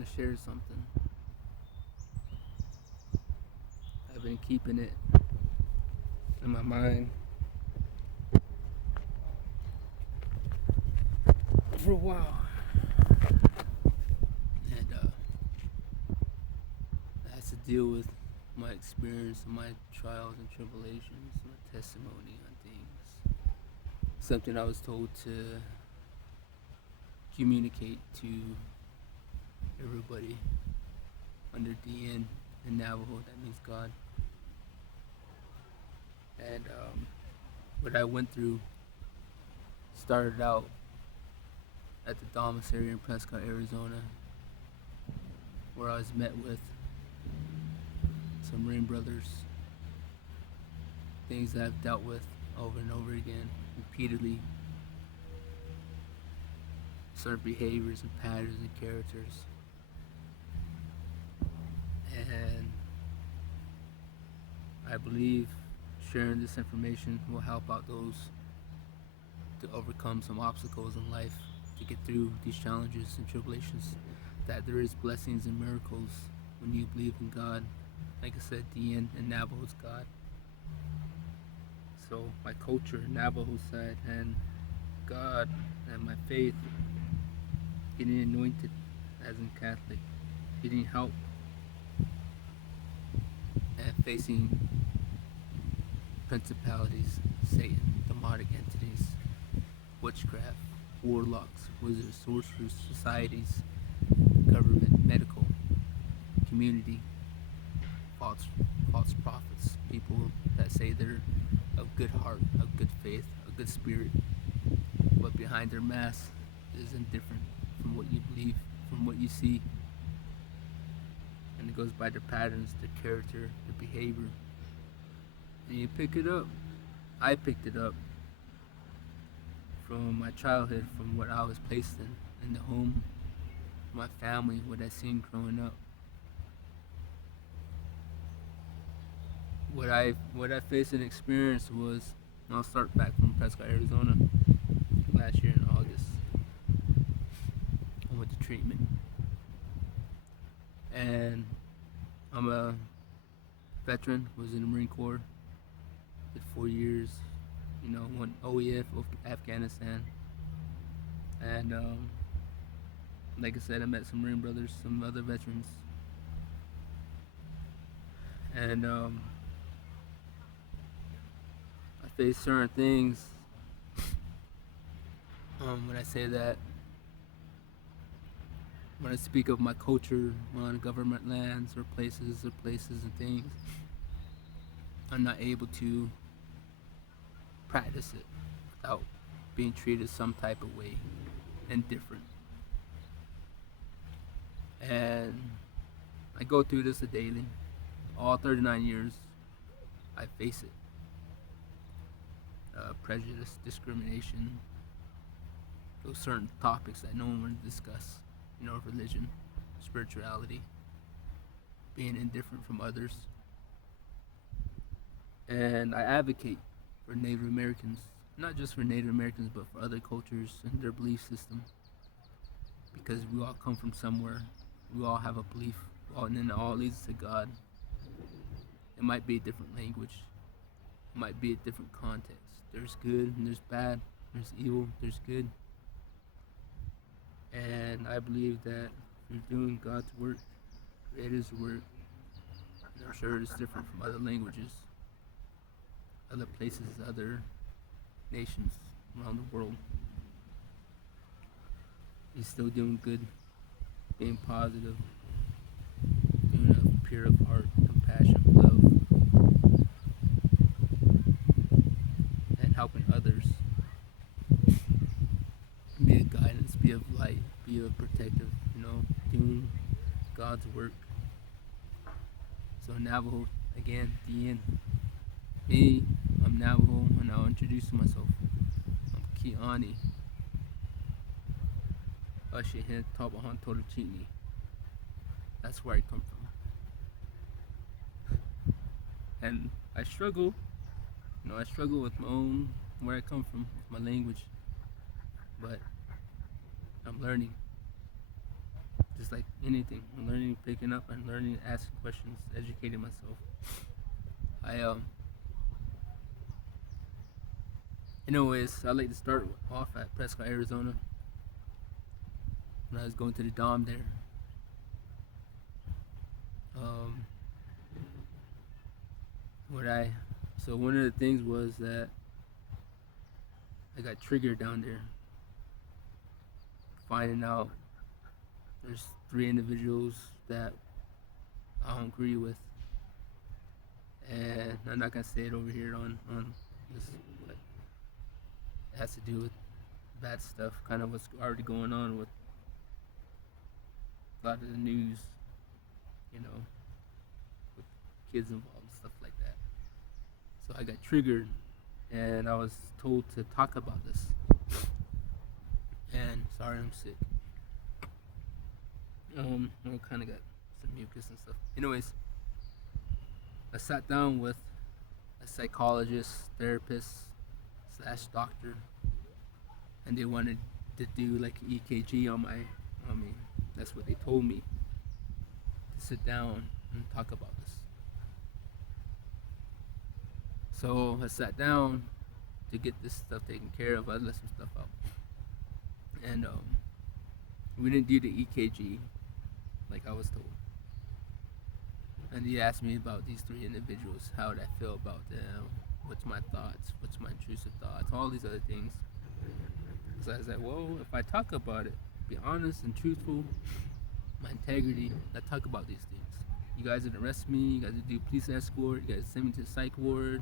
want to share something. I've been keeping it in my mind for a while, and it has to deal with my experience, my trials and tribulations, my testimony on things. Something I was told to communicate to everybody under DN in Navajo. That means God. And what I went through started out at the Domus area in Prescott, Arizona, where I was met with some Marine brothers. Things that I've dealt with over and over again, repeatedly. Certain behaviors and patterns and characters. And I believe sharing this information will help out those to overcome some obstacles in life, to get through these challenges and tribulations, that there is blessings and miracles when you believe in God. Like I said, DN and Navajo's God. So my culture, Navajo side, and God and my faith, getting anointed as in Catholic, getting help, and facing principalities, Satan, demonic entities, witchcraft, warlocks, wizards, sorcerers, societies, government, medical, community, false prophets, people that say they're of good heart, of good faith, of good spirit, but behind their mask is indifferent from what you believe, from what you see. And it goes by their patterns, their character, their behavior. And you pick it up. I picked it up from my childhood, from what I was placed in the home, my family, what I seen growing up. What I faced and experienced was, and I'll start back from Prescott, Arizona, last year in August. I went to treatment, and I'm a veteran. Was in the Marine Corps. Did 4 years. Went OEF of Afghanistan, and like I said, I met some Marine brothers, some other veterans, and I faced certain things. When I say that, when I speak of my culture on government lands or places and things, I'm not able to practice it without being treated some type of way, indifferent. And I go through this daily. All 39 years, I face it. Prejudice, discrimination, those certain topics that no one would discuss. Religion, spirituality, being indifferent from others. And I advocate for Native Americans, not just for Native Americans, but for other cultures and their belief system. Because we all come from somewhere. We all have a belief, and then it all leads to God. It might be a different language. It might be a different context. There's good and there's bad. There's evil, there's good. And I believe that if you're doing God's work, Creator's work, and I'm sure it's different from other languages, other places, other nations around the world. You're still doing good, being positive, doing it pure of heart, compassion, love, and helping others. Be a guidance, be of light, be a protective, doing God's work. So Navajo, again, DN. Me, I'm Navajo, and I'll introduce myself. I'm Kiani. Ushihin Tabahan Toluchini. That's where I come from. And I struggle, I struggle with my own, where I come from, with my language. But I'm learning. just like anything, learning, picking up, and learning, asking questions, educating myself. I anyways, I like to start off at Prescott, Arizona. When I was going to the Dom there, um, what I so one of the things was that I got triggered down there, finding out there's 3 individuals that I don't agree with, and I'm not gonna say it over here on this, but it has to do with bad stuff, kind of what's already going on with a lot of the news, you know, with kids involved and stuff like that. So I got triggered, and I was told to talk about this. And sorry, I'm sick. I kind of got some mucus and stuff. Anyways, I sat down with a psychologist, therapist / doctor, and they wanted to do like an EKG on me. That's what they told me, to sit down and talk about this. So I sat down to get this stuff taken care of. I let some stuff out, and we didn't do the EKG like I was told. And he asked me about these 3 individuals, how would I feel about them, what's my thoughts, what's my intrusive thoughts, all these other things. So I was like, well, if I talk about it, be honest and truthful, my integrity, I talk about these things. You guys didn't arrest me, you guys didn't do police escort, you guys sent me to the psych ward,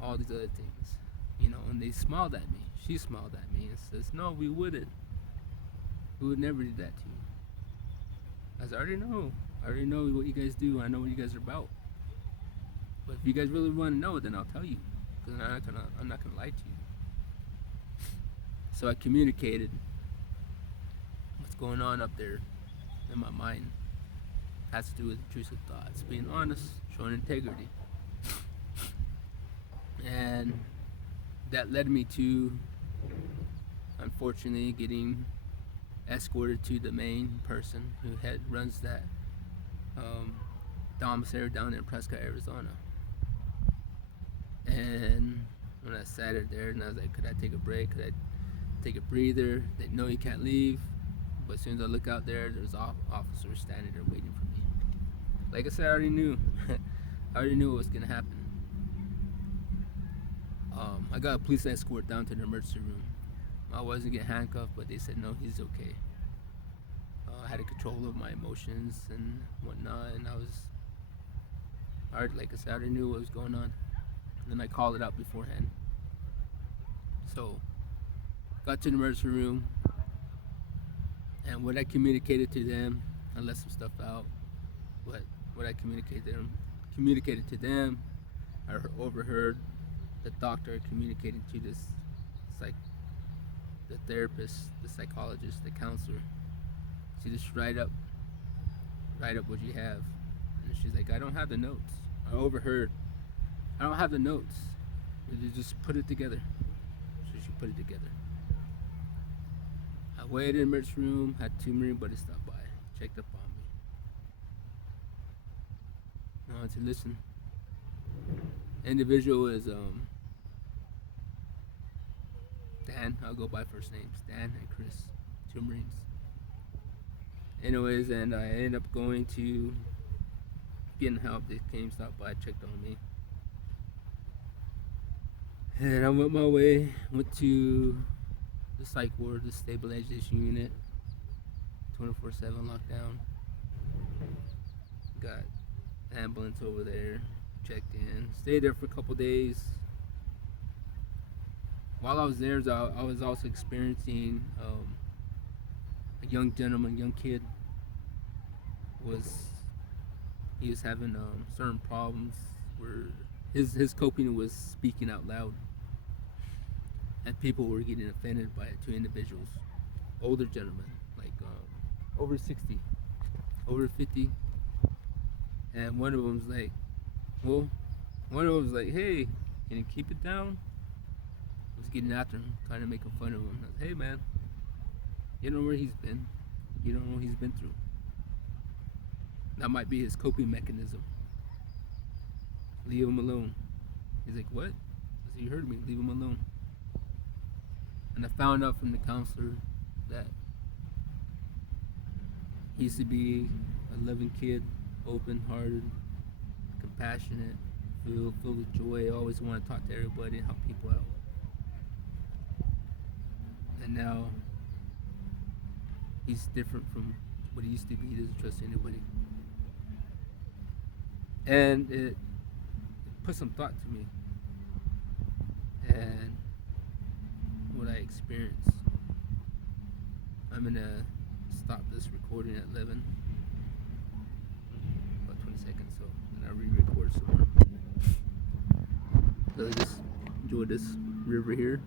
all these other things. You know, and they smiled at me. She smiled at me and says, no, we wouldn't. We would never do that to you. I said, I already know what you guys do. I know what you guys are about. But if you guys really want to know, then I'll tell you. Because I'm not gonna lie to you. So I communicated what's going on up there in my mind. It has to do with intrusive thoughts, being honest, showing integrity. And that led me to, unfortunately, getting escorted to the main person who runs that domicile down in Prescott, Arizona. And when I sat there and I was like, could I take a break? Could I take a breather? They know you can't leave. But as soon as I look out there, there's officers standing there waiting for me. Like I said, I already knew. I already knew what was gonna happen. I got a police escort down to the emergency room. I wasn't getting handcuffed, but they said no, he's okay. I had a control of my emotions and whatnot, and like I said, I already knew what was going on. And then I called it out beforehand. So, got to the emergency room, and what I communicated to them, I let some stuff out. What I communicated to them, I overheard the doctor communicating to the therapist, the psychologist, the counselor. She just write up what you have. And she's like, I don't have the notes. I overheard. I don't have the notes. You just put it together. So she put it together. I waited in the emergency room, had 2 Marine buddies stop by, checked up on me. I wanted to listen. Individual is Dan. I'll go by first names. Dan and Chris, 2 Marines. Anyways, and I ended up going to getting help. They came, stopped by, checked on me. And I went my way, went to the psych ward, the stabilization unit, 24/7 lockdown. Got ambulance over there, checked in, stayed there for a couple days. While I was there, I was also experiencing a young kid. He was having certain problems where his coping was speaking out loud, and people were getting offended by it. 2 individuals, older gentlemen, like over 60, over 50, and one of them's like, hey, can you keep it down? I was getting after him, kind of making fun of him. I was, hey man, you know where he's been. You don't know what he's been through. That might be his coping mechanism. Leave him alone. He's like, what? I said, you heard me. Leave him alone. And I found out from the counselor that he used to be a loving kid, open-hearted, compassionate, filled with joy, always want to talk to everybody and help people out. And now he's different from what he used to be. He doesn't trust anybody. And it put some thought to me and what I experienced. I'm gonna stop this recording at 11, about 20 seconds, so then I re-record some more. So just enjoy this river here.